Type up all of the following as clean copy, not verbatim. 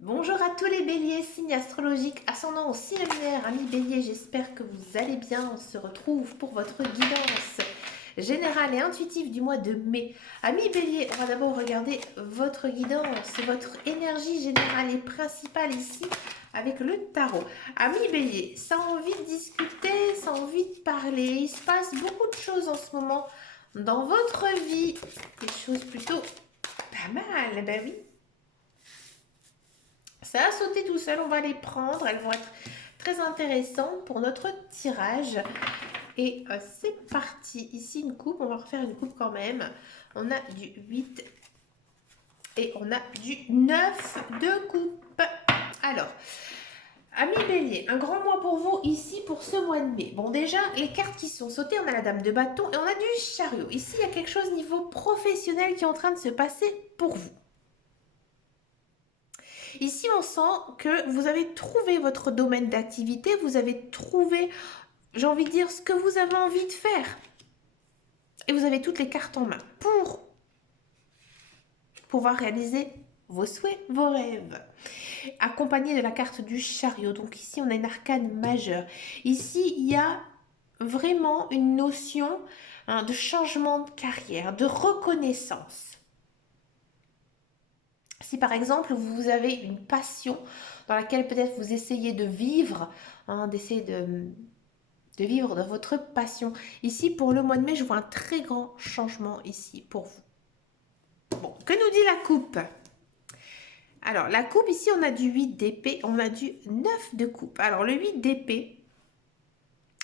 Bonjour à tous les béliers, signes astrologiques, ascendant au signe lunaire, amis béliers, j'espère que vous allez bien. On se retrouve pour votre guidance générale et intuitive du mois de mai. Amis béliers, on va d'abord regarder votre guidance, votre énergie générale et principale ici avec le tarot. Amis béliers, ça a envie de discuter, ça a envie de parler, il se passe beaucoup de choses en ce moment dans votre vie, des choses plutôt pas mal, ben oui. Ça a sauté tout seul, on va les prendre, elles vont être très intéressantes pour notre tirage. Et c'est parti, ici une coupe, on va refaire une coupe quand même. On a du 8 et on a du 9 de coupe. Alors, amis bélier, un grand mois pour vous ici pour ce mois de mai. Bon déjà, les cartes qui sont sautées, on a la dame de bâton et on a du chariot. Ici, il y a quelque chose niveau professionnel qui est en train de se passer pour vous. Ici, on sent que vous avez trouvé votre domaine d'activité, vous avez trouvé, j'ai envie de dire, ce que vous avez envie de faire. Et vous avez toutes les cartes en main pour pouvoir réaliser vos souhaits, vos rêves. Accompagné de la carte du chariot. Donc ici, on a une arcane majeure. Ici, il y a vraiment une notion de changement de carrière, de reconnaissance. Si par exemple vous avez une passion dans laquelle peut-être vous essayez de vivre, d'essayer de vivre dans votre passion. Ici pour le mois de mai, je vois un très grand changement ici pour vous. Bon, que nous dit la coupe? Alors la coupe ici on a du 8 d'épée, on a du 9 de coupe. Alors le 8 d'épée,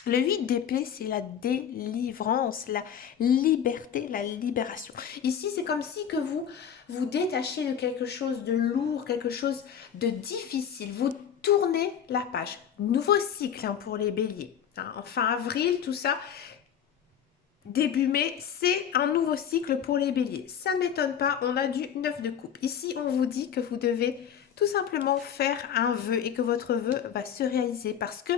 le 8 d'épée, c'est la délivrance, la liberté, la libération. Ici, c'est comme si que vous vous détachez de quelque chose de lourd, quelque chose de difficile. Vous tournez la page. Nouveau cycle pour les béliers. En fin avril, tout ça. Début mai, c'est un nouveau cycle pour les béliers. Ça ne m'étonne pas, on a du 9 de coupe. Ici, on vous dit que vous devez tout simplement faire un vœu et que votre vœu va se réaliser parce que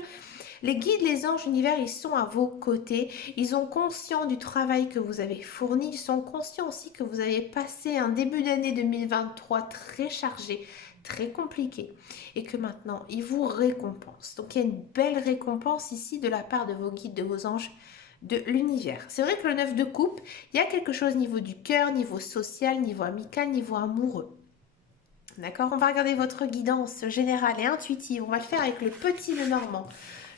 les guides, les anges, l'univers, ils sont à vos côtés. Ils ont conscience du travail que vous avez fourni. Ils sont conscients aussi que vous avez passé un début d'année 2023 très chargé, très compliqué. Et que maintenant, ils vous récompensent. Donc, il y a une belle récompense ici de la part de vos guides, de vos anges, de l'univers. C'est vrai que le 9 de coupe, il y a quelque chose au niveau du cœur, niveau social, niveau amical, niveau amoureux. D'accord? On va regarder votre guidance générale et intuitive. On va le faire avec le petit Lenormand.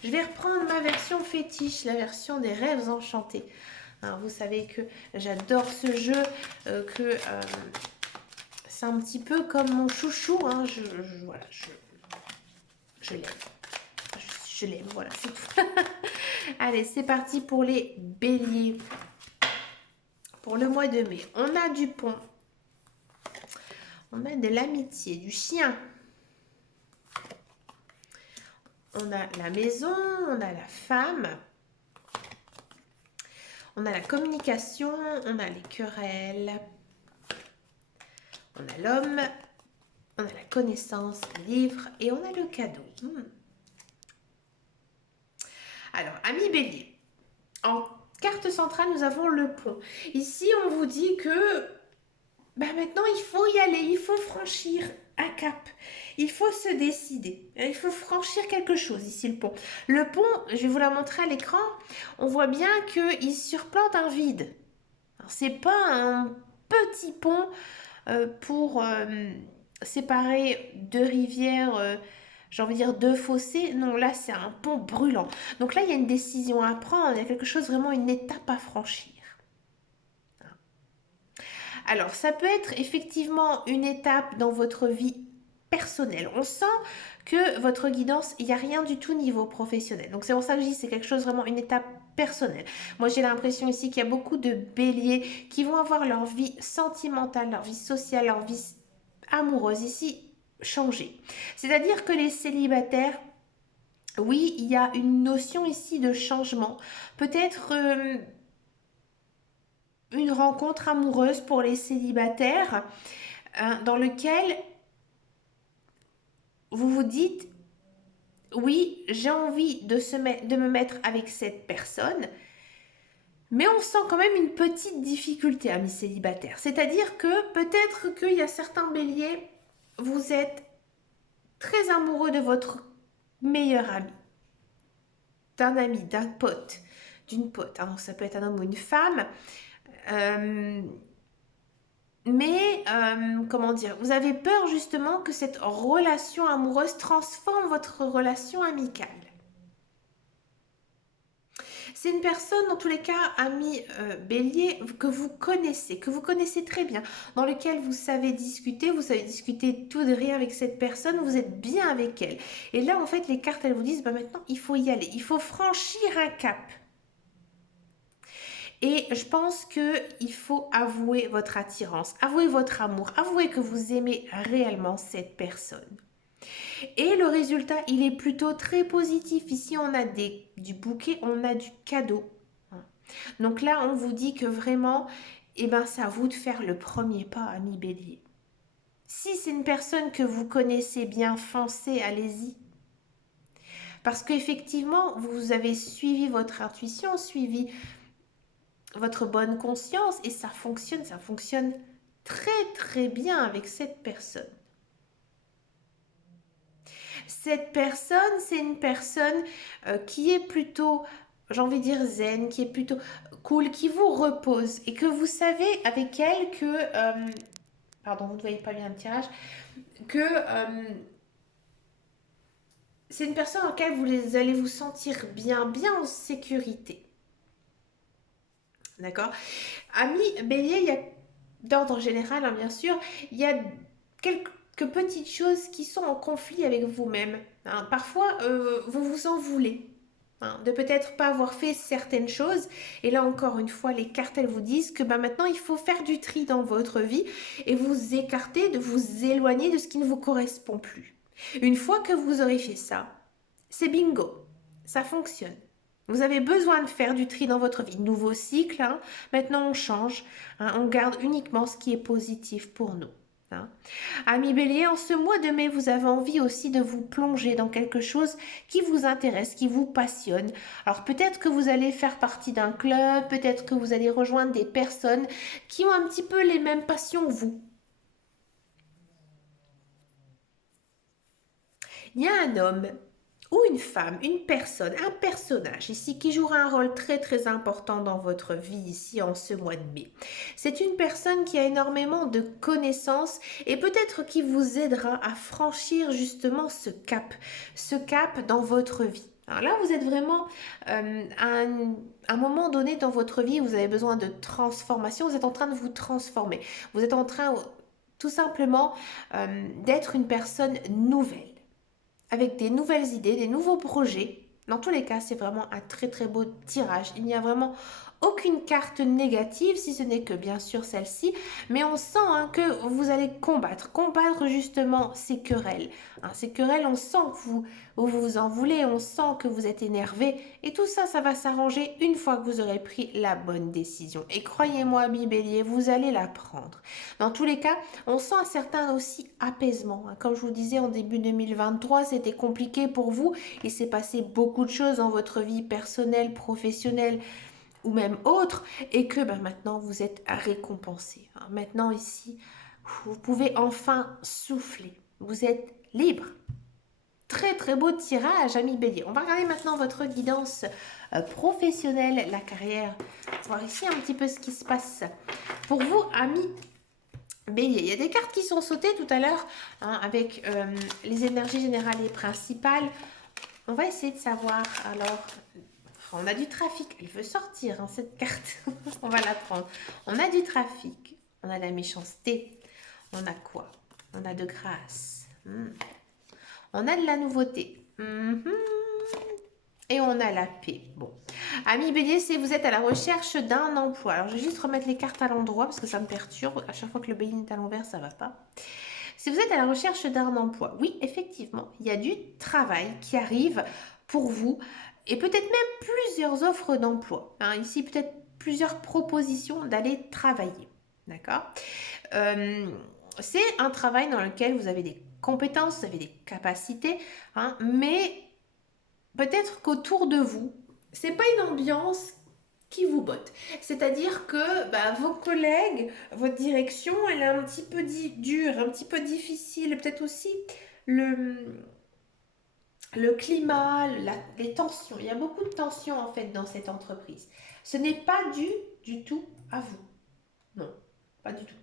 Je vais reprendre ma version fétiche, la version des rêves enchantés. Alors, vous savez que j'adore ce jeu, c'est un petit peu comme mon chouchou. Voilà, je l'aime. Je l'aime, voilà, c'est tout. Allez, c'est parti pour les béliers. Pour le mois de mai, on a du pont. On a de l'amitié, du chien. On a la maison, on a la femme. On a la communication, on a les querelles. On a l'homme, on a la connaissance, le livre et on a le cadeau. Alors, amis bélier, en carte centrale, nous avons le pont. Ici, on vous dit que maintenant, il faut y aller, il faut franchir un cap. Il faut se décider. Il faut franchir quelque chose ici, le pont. Le pont, je vais vous la montrer à l'écran. On voit bien qu'il surplante un vide. C'est pas un petit pont pour séparer deux rivières, j'ai envie de dire deux fossés. Non, là, c'est un pont brûlant. Donc là, il y a une décision à prendre. Il y a quelque chose, vraiment une étape à franchir. Alors, ça peut être effectivement une étape dans votre vie personnelle. On sent que votre guidance, il n'y a rien du tout niveau professionnel. Donc, c'est pour ça que je dis c'est quelque chose vraiment une étape personnelle. Moi, j'ai l'impression ici qu'il y a beaucoup de béliers qui vont avoir leur vie sentimentale, leur vie sociale, leur vie amoureuse ici changer. C'est-à-dire que les célibataires, oui, il y a une notion ici de changement. Peut-être une rencontre amoureuse pour les célibataires dans lequel vous vous dites oui, j'ai envie de me mettre avec cette personne, mais on sent quand même une petite difficulté, amis célibataires. C'est-à-dire que peut-être qu'il y a certains béliers, vous êtes très amoureux de votre meilleur ami, d'un pote, d'une pote. Alors, ça peut être un homme ou une femme. Euh, comment dire, vous avez peur justement que cette relation amoureuse transforme votre relation amicale. C'est une personne, dans tous les cas, ami bélier, que vous connaissez très bien, dans lequel vous savez discuter tout de rien avec cette personne, vous êtes bien avec elle. Et là, en fait, les cartes, elles vous disent, bah, maintenant, il faut y aller, il faut franchir un cap. Et je pense qu'il faut avouer votre attirance, avouer votre amour, avouer que vous aimez réellement cette personne. Et le résultat, il est plutôt très positif. Ici, on a du bouquet, on a du cadeau. Donc là, on vous dit que vraiment, eh ben, c'est à vous de faire le premier pas, ami bélier. Si c'est une personne que vous connaissez bien, foncez, allez-y. Parce qu'effectivement, vous avez suivi votre intuition, suivi votre bonne conscience et ça fonctionne très très bien avec cette personne. Cette personne, c'est une personne qui est plutôt, j'ai envie de dire zen, qui est plutôt cool, qui vous repose et que vous savez avec elle que, pardon, vous ne voyez pas bien le tirage, que c'est une personne en laquelle vous allez vous sentir bien, bien en sécurité. D'accord? Ami bélier, il y a d'ordre général, hein, bien sûr, il y a quelques petites choses qui sont en conflit avec vous-même. Hein. Parfois, vous vous en voulez. Hein, de peut-être pas avoir fait certaines choses. Et là encore une fois, les cartes, elles vous disent que bah, maintenant, il faut faire du tri dans votre vie et vous écarter, de vous éloigner de ce qui ne vous correspond plus. Une fois que vous aurez fait ça, c'est bingo, ça fonctionne. Vous avez besoin de faire du tri dans votre vie. Nouveau cycle, hein. Maintenant on change, hein. On garde uniquement ce qui est positif pour nous. Hein. Ami Bélier, en ce mois de mai, vous avez envie aussi de vous plonger dans quelque chose qui vous intéresse, qui vous passionne. Alors peut-être que vous allez faire partie d'un club, peut-être que vous allez rejoindre des personnes qui ont un petit peu les mêmes passions que vous. Il y a un homme ou une femme, une personne, un personnage ici qui jouera un rôle très très important dans votre vie ici en ce mois de mai. C'est une personne qui a énormément de connaissances et peut-être qui vous aidera à franchir justement ce cap dans votre vie. Alors là, vous êtes vraiment à un moment donné dans votre vie où vous avez besoin de transformation, vous êtes en train de vous transformer. Vous êtes en train tout simplement d'être une personne nouvelle avec des nouvelles idées, des nouveaux projets. Dans tous les cas, c'est vraiment un très très beau tirage. Il n'y a vraiment aucune carte négative, si ce n'est que bien sûr celle-ci, mais on sent hein, que vous allez combattre justement ces querelles. Hein, ces querelles, on sent que vous en voulez, on sent que vous êtes énervé, et tout ça, ça va s'arranger une fois que vous aurez pris la bonne décision. Et croyez-moi, ami Bélier, vous allez la prendre. Dans tous les cas, on sent un certain aussi apaisement. Hein. Comme je vous disais, en début 2023, c'était compliqué pour vous. Il s'est passé beaucoup de choses dans votre vie personnelle, professionnelle, ou même autre, et que ben, maintenant vous êtes récompensé. Hein. Maintenant ici, vous pouvez enfin souffler. Vous êtes libre. Très très beau tirage, ami Bélier. On va regarder maintenant votre guidance professionnelle, la carrière. On va voir ici un petit peu ce qui se passe pour vous, ami Bélier. Il y a des cartes qui sont sautées tout à l'heure hein, avec les énergies générales et principales. On va essayer de savoir alors. On a du trafic, elle veut sortir hein, cette carte, on va la prendre. On a du trafic, on a de la méchanceté, on a quoi? On a de grâce, on a de la nouveauté, et on a la paix. Bon, ami Bélier, si vous êtes à la recherche d'un emploi, alors je vais juste remettre les cartes à l'endroit parce que ça me perturbe, à chaque fois que le Bélier est à l'envers, ça va pas. Si vous êtes à la recherche d'un emploi, oui, effectivement, il y a du travail qui arrive pour vous et peut-être même plusieurs offres d'emploi. Hein, ici, peut-être plusieurs propositions d'aller travailler. D'accord c'est un travail dans lequel vous avez des compétences, vous avez des capacités, hein, mais peut-être qu'autour de vous, c'est pas une ambiance qui vous botte. C'est-à-dire que bah, vos collègues, votre direction, elle est un petit peu dure, un petit peu difficile, peut-être aussi le, le climat, les tensions. Il y a beaucoup de tensions en fait dans cette entreprise. Ce n'est pas dû du tout à vous. Non, pas du tout.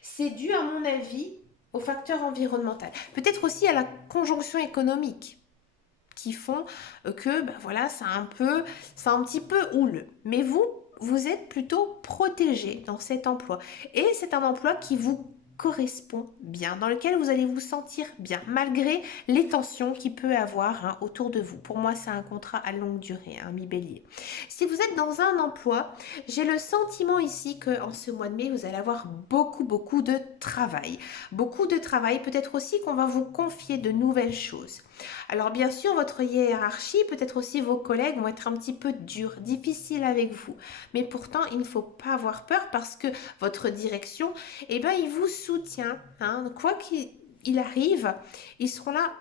C'est dû à mon avis au facteur environnemental. Peut-être aussi à la conjonction économique qui font que ben voilà, c'est un petit peu houleux. Mais vous êtes plutôt protégé dans cet emploi. Et c'est un emploi qui vous correspond bien, dans lequel vous allez vous sentir bien, malgré les tensions qu'il peut avoir autour de vous. Pour moi, c'est un contrat à longue durée, mi-bélier. Si vous êtes dans un emploi, j'ai le sentiment ici qu'en ce mois de mai, vous allez avoir beaucoup de travail. Beaucoup de travail, peut-être aussi qu'on va vous confier de nouvelles choses. Alors bien sûr, votre hiérarchie, peut-être aussi vos collègues vont être un petit peu durs, difficiles avec vous. Mais pourtant, il ne faut pas avoir peur parce que votre direction, eh ben, il vous soutient. Quoi qu'il arrive, ils seront là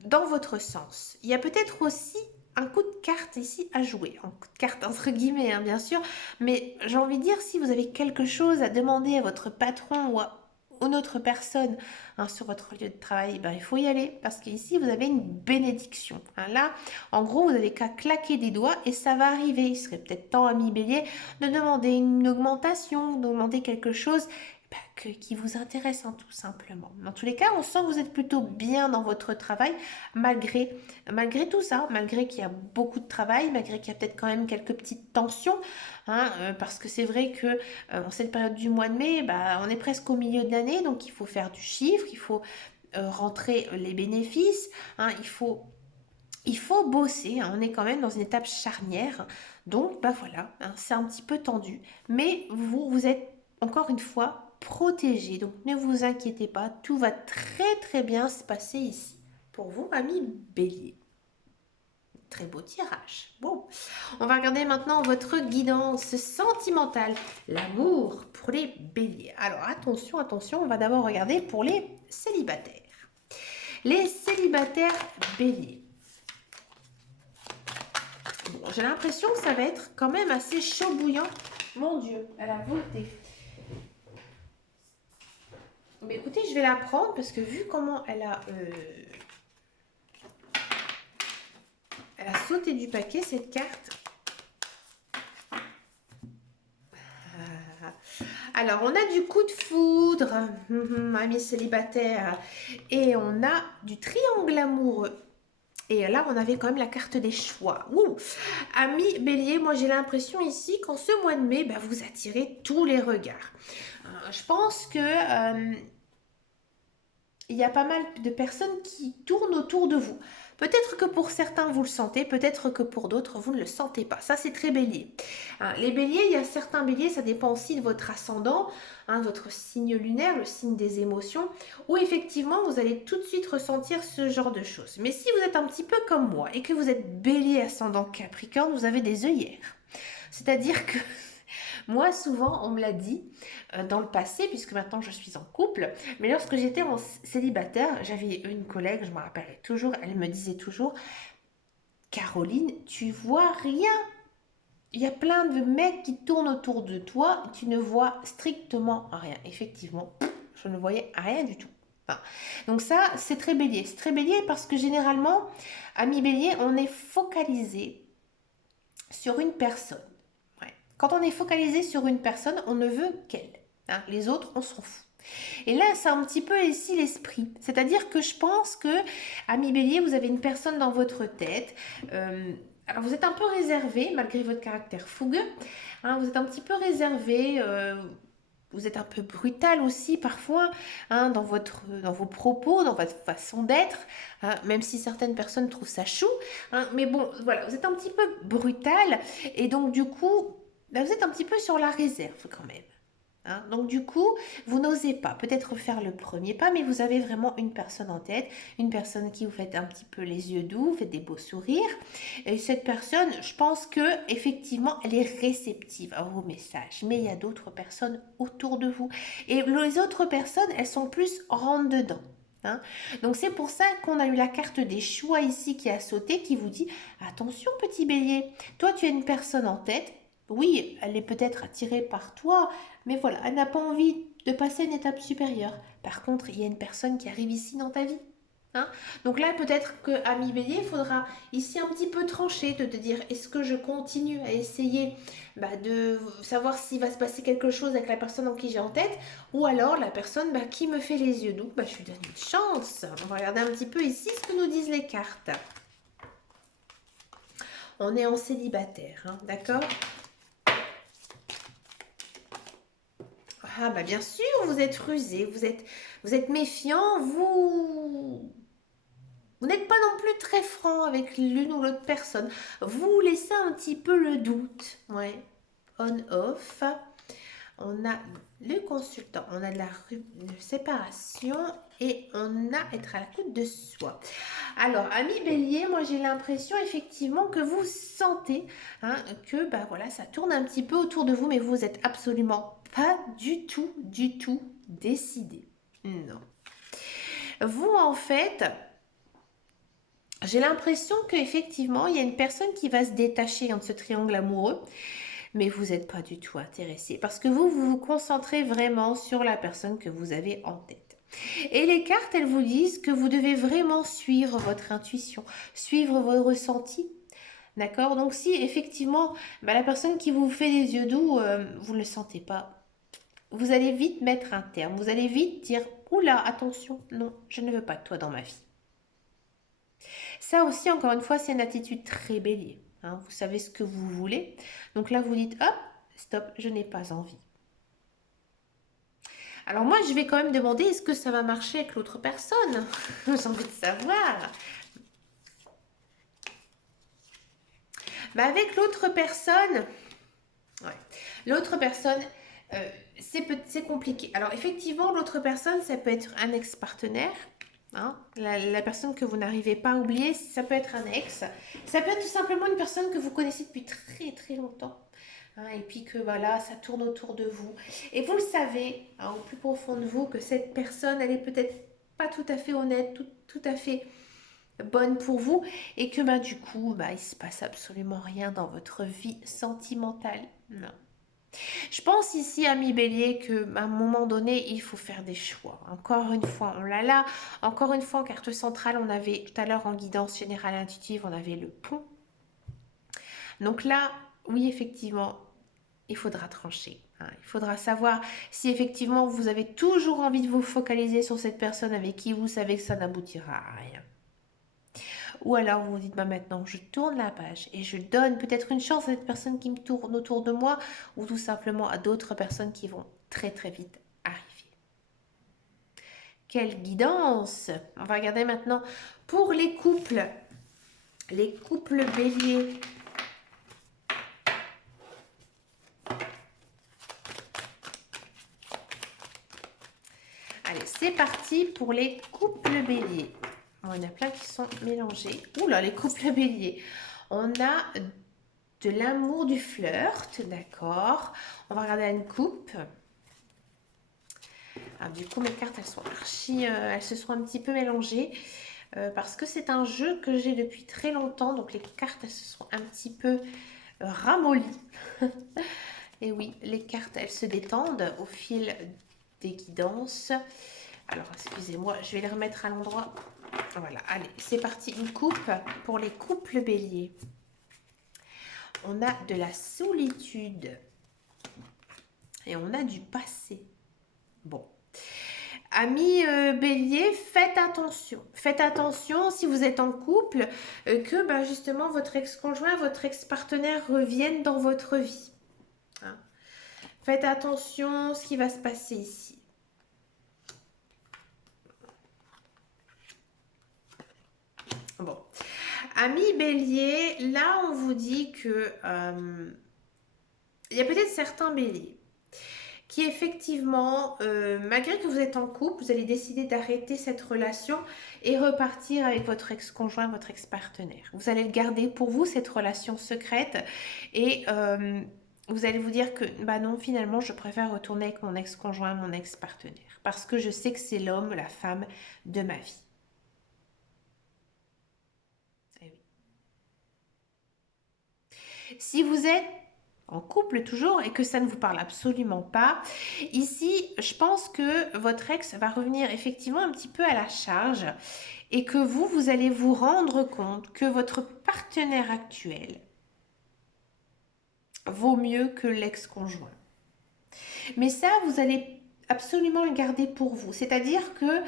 dans votre sens. Il y a peut-être aussi un coup de carte ici à jouer, un coup de carte entre guillemets, bien sûr, mais j'ai envie de dire, si vous avez quelque chose à demander à votre patron ou à une autre personne sur votre lieu de travail, ben, il faut y aller parce qu'ici vous avez une bénédiction. Là, en gros, vous n'avez qu'à claquer des doigts et ça va arriver. Il serait peut-être temps, ami Bélier, de demander une augmentation, de demander quelque chose qui vous intéresse tout simplement. Dans tous les cas, on sent que vous êtes plutôt bien dans votre travail malgré tout ça, malgré qu'il y a beaucoup de travail, malgré qu'il y a peut-être quand même quelques petites tensions, parce que c'est vrai que en cette période du mois de mai, on est presque au milieu de l'année, donc il faut faire du chiffre, il faut rentrer les bénéfices, il faut bosser, on est quand même dans une étape charnière, donc voilà, c'est un petit peu tendu, mais vous êtes encore une fois protégé, donc ne vous inquiétez pas, tout va très bien se passer ici pour vous, amis Bélier. Très beau tirage. Bon, on va regarder maintenant votre guidance sentimentale, l'amour pour les Béliers. Alors attention, on va d'abord regarder pour les célibataires. Les célibataires Béliers. Bon, j'ai l'impression que ça va être quand même assez chaud bouillant. Mon Dieu, elle a volté. Mais écoutez, je vais la prendre parce que vu comment elle a sauté du paquet, cette carte. Alors, on a du coup de foudre, ami célibataire, et on a du triangle amoureux. Et là, on avait quand même la carte des choix. Ouh. Ami Bélier, moi j'ai l'impression ici qu'en ce mois de mai, vous attirez tous les regards. Je pense que il y a pas mal de personnes qui tournent autour de vous. Peut-être que pour certains, vous le sentez, peut-être que pour d'autres, vous ne le sentez pas. Ça, c'est très bélier. Les béliers, il y a certains béliers, ça dépend aussi de votre ascendant, votre signe lunaire, le signe des émotions, où effectivement, vous allez tout de suite ressentir ce genre de choses. Mais si vous êtes un petit peu comme moi et que vous êtes bélier ascendant Capricorne, vous avez des œillères. C'est-à-dire que moi, souvent, on me l'a dit dans le passé, puisque maintenant je suis en couple, mais lorsque j'étais en célibataire, j'avais une collègue, je me rappellerai toujours, elle me disait toujours, Caroline, tu vois rien. Il y a plein de mecs qui tournent autour de toi, tu ne vois strictement rien. Effectivement, je ne voyais rien du tout. Donc ça, c'est très bélier. C'est très bélier parce que généralement, ami bélier, on est focalisé sur une personne. Quand on est focalisé sur une personne, on ne veut qu'elle. Les autres, on s'en fout. Et là, c'est un petit peu ici l'esprit. C'est-à-dire que je pense que, ami Bélier, vous avez une personne dans votre tête. Alors, vous êtes un peu réservé, malgré votre caractère fougueux. Vous êtes un petit peu réservé. Vous êtes un peu brutal aussi parfois dans vos propos, dans votre façon d'être, même si certaines personnes trouvent ça chou. Mais bon, voilà, vous êtes un petit peu brutal. Et donc, du coup, vous êtes un petit peu sur la réserve quand même. Donc du coup, vous n'osez pas peut-être faire le premier pas, mais vous avez vraiment une personne en tête, une personne qui vous fait un petit peu les yeux doux, vous fait des beaux sourires. Et cette personne, je pense que effectivement, elle est réceptive à vos messages, mais il y a d'autres personnes autour de vous. Et les autres personnes, elles sont plus rentre-dedans. Donc c'est pour ça qu'on a eu la carte des choix ici qui a sauté, qui vous dit attention petit bélier, toi tu as une personne en tête. Oui, elle est peut-être attirée par toi, mais voilà, elle n'a pas envie de passer à une étape supérieure. Par contre, il y a une personne qui arrive ici dans ta vie. Hein. Donc là, peut-être que ami Bélier, il faudra ici un petit peu trancher, de te dire est-ce que je continue à essayer de savoir s'il va se passer quelque chose avec la personne en qui j'ai en tête, ou alors la personne qui me fait les yeux doux, je lui donne une chance. On va regarder un petit peu ici ce que nous disent les cartes. On est en célibataire, hein, d'accord? Ah bien sûr, vous êtes rusé, vous êtes méfiant, vous n'êtes pas non plus très franc avec l'une ou l'autre personne. Vous laissez un petit peu le doute. Ouais. On-off. On a le consultant, on a de la séparation et on a être à l'écoute de soi. Alors, ami Bélier, moi j'ai l'impression effectivement que vous sentez que voilà, ça tourne un petit peu autour de vous, mais vous êtes absolument pas du tout décidé. Non. Vous, en fait, j'ai l'impression qu'effectivement, il y a une personne qui va se détacher de ce triangle amoureux, mais vous n'êtes pas du tout intéressé parce que vous vous concentrez vraiment sur la personne que vous avez en tête. Et les cartes, elles vous disent que vous devez vraiment suivre votre intuition, suivre vos ressentis. D'accord? Donc si effectivement, la personne qui vous fait les yeux doux, vous ne le sentez pas, vous allez vite mettre un terme. Vous allez vite dire, oula, attention, non, je ne veux pas de toi dans ma vie. Ça aussi, encore une fois, c'est une attitude très bélier. Hein, vous savez ce que vous voulez. Donc là, vous dites, hop, stop, je n'ai pas envie. Alors moi, je vais quand même demander, est-ce que ça va marcher avec l'autre personne? J'ai envie de savoir. Avec l'autre personne, ouais. L'autre personne, c'est compliqué. Alors effectivement, l'autre personne, ça peut être un ex-partenaire. Hein, la personne que vous n'arrivez pas à oublier, ça peut être un ex. Ça peut être tout simplement une personne que vous connaissez depuis très très longtemps. Hein, et puis que voilà, ça tourne autour de vous. Et vous le savez, au plus profond de vous, que cette personne, elle est peut-être pas tout à fait honnête, tout à fait bonne pour vous. Et que du coup, il se passe absolument rien dans votre vie sentimentale. Non. Je pense ici, ami Bélier, qu'à un moment donné, il faut faire des choix. Encore une fois, on l'a là. Encore une fois, en carte centrale, on avait tout à l'heure en guidance générale intuitive, on avait le pont. Donc là, oui, effectivement, il faudra trancher. Il faudra savoir si effectivement vous avez toujours envie de vous focaliser sur cette personne avec qui vous savez que ça n'aboutira à rien. Ou alors vous vous dites, maintenant je tourne la page et je donne peut-être une chance à cette personne qui me tourne autour de moi ou tout simplement à d'autres personnes qui vont très très vite arriver. Quelle guidance! On va regarder maintenant pour les couples béliers. Allez, c'est parti pour les couples béliers. Bon, il y en a plein qui sont mélangés. Oula, les couples béliers. On a de l'amour, du flirt, d'accord. On va regarder une coupe. Alors, du coup, mes cartes, elles sont elles se sont un petit peu mélangées parce que c'est un jeu que j'ai depuis très longtemps. Donc, les cartes, elles se sont un petit peu ramollies. Et oui, les cartes, elles se détendent au fil des guidances. Alors, excusez-moi, je vais les remettre à l'endroit. Voilà, allez, c'est parti. Une coupe pour les couples béliers. On a de la solitude. Et on a du passé. Bon. Amis bélier, faites attention. Faites attention si vous êtes en couple que justement votre ex-conjoint, votre ex-partenaire reviennent dans votre vie. Hein. Faites attention à ce qui va se passer ici. Bon. Amis bélier, là on vous dit que il y a peut-être certains béliers qui effectivement, malgré que vous êtes en couple, vous allez décider d'arrêter cette relation et repartir avec votre ex-conjoint, votre ex-partenaire. Vous allez le garder pour vous, cette relation secrète, et vous allez vous dire que non, finalement, je préfère retourner avec mon ex-conjoint, mon ex-partenaire, parce que je sais que c'est l'homme, la femme de ma vie. Eh oui. Si vous êtes en couple toujours et que ça ne vous parle absolument pas. Ici, je pense que votre ex va revenir effectivement un petit peu à la charge et que vous allez vous rendre compte que votre partenaire actuel vaut mieux que l'ex-conjoint. Mais ça, vous allez absolument le garder pour vous. C'est-à-dire que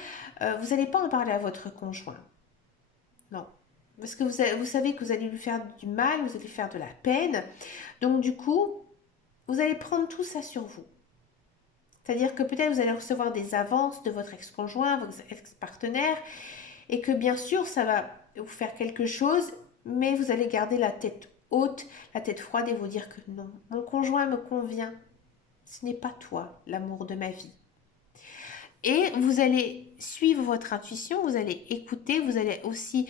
vous n'allez pas en parler à votre conjoint. Non. Parce que vous savez que vous allez lui faire du mal, vous allez faire de la peine. Donc du coup, vous allez prendre tout ça sur vous. C'est-à-dire que peut-être vous allez recevoir des avances de votre ex-conjoint, votre ex-partenaire, et que bien sûr, ça va vous faire quelque chose, mais vous allez garder la tête haute, la tête froide et vous dire que non, mon conjoint me convient. Ce n'est pas toi, l'amour de ma vie. Et vous allez suivre votre intuition, vous allez écouter, vous allez aussi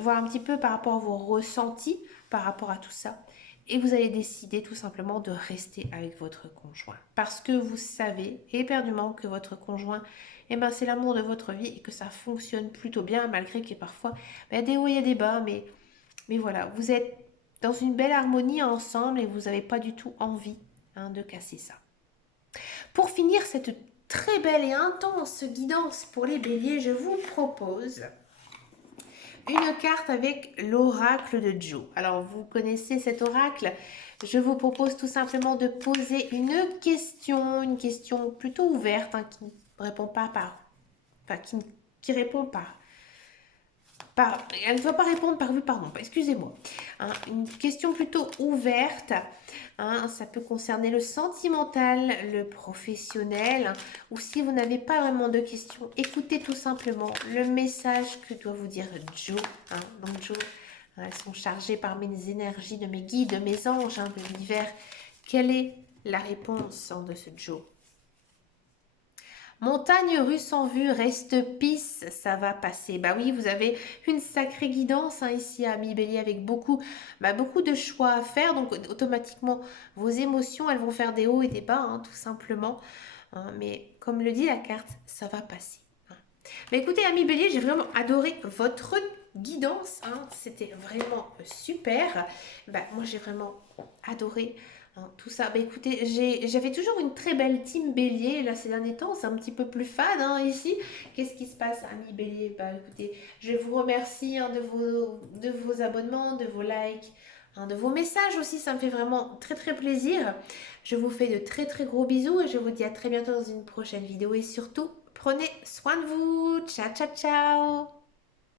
voir un petit peu par rapport à vos ressentis par rapport à tout ça. Et vous allez décider tout simplement de rester avec votre conjoint. Parce que vous savez éperdument que votre conjoint, eh ben, c'est l'amour de votre vie et que ça fonctionne plutôt bien, malgré qu'il y ait parfois des hauts et des bas. Mais voilà, vous êtes dans une belle harmonie ensemble et vous n'avez pas du tout envie de casser ça. Pour finir cette très belle et intense guidance pour les béliers, je vous propose une carte avec l'oracle de Joe. Alors, vous connaissez cet oracle. Je vous propose tout simplement de poser une question plutôt ouverte, qui ne répond pas par... Enfin, qui répond elle ne doit pas répondre par oui, pardon, excusez-moi. Une question plutôt ouverte. Ça peut concerner le sentimental, le professionnel, ou si vous n'avez pas vraiment de questions, écoutez tout simplement le message que doit vous dire Joe. Donc Joe, elles sont chargées par mes énergies, de mes guides, de mes anges, de l'univers. Quelle est la réponse de ce Joe? Montagne russe en vue, reste pisse, ça va passer. Bah oui, vous avez une sacrée guidance ici à mi-bélier avec beaucoup de choix à faire. Donc automatiquement, vos émotions, elles vont faire des hauts et des bas, tout simplement. Mais comme le dit la carte, ça va passer. Mais écoutez, ami bélier, j'ai vraiment adoré votre guidance. C'était vraiment super. Moi, j'ai vraiment adoré tout ça. Écoutez, j'avais toujours une très belle team bélier. Là, ces derniers temps, c'est un petit peu plus fade ici. Qu'est-ce qui se passe, ami bélier? Écoutez, je vous remercie de vos abonnements, de vos likes, de vos messages aussi. Ça me fait vraiment très, très plaisir. Je vous fais de très, très gros bisous et je vous dis à très bientôt dans une prochaine vidéo. Et surtout, prenez soin de vous. Ciao, ciao, ciao.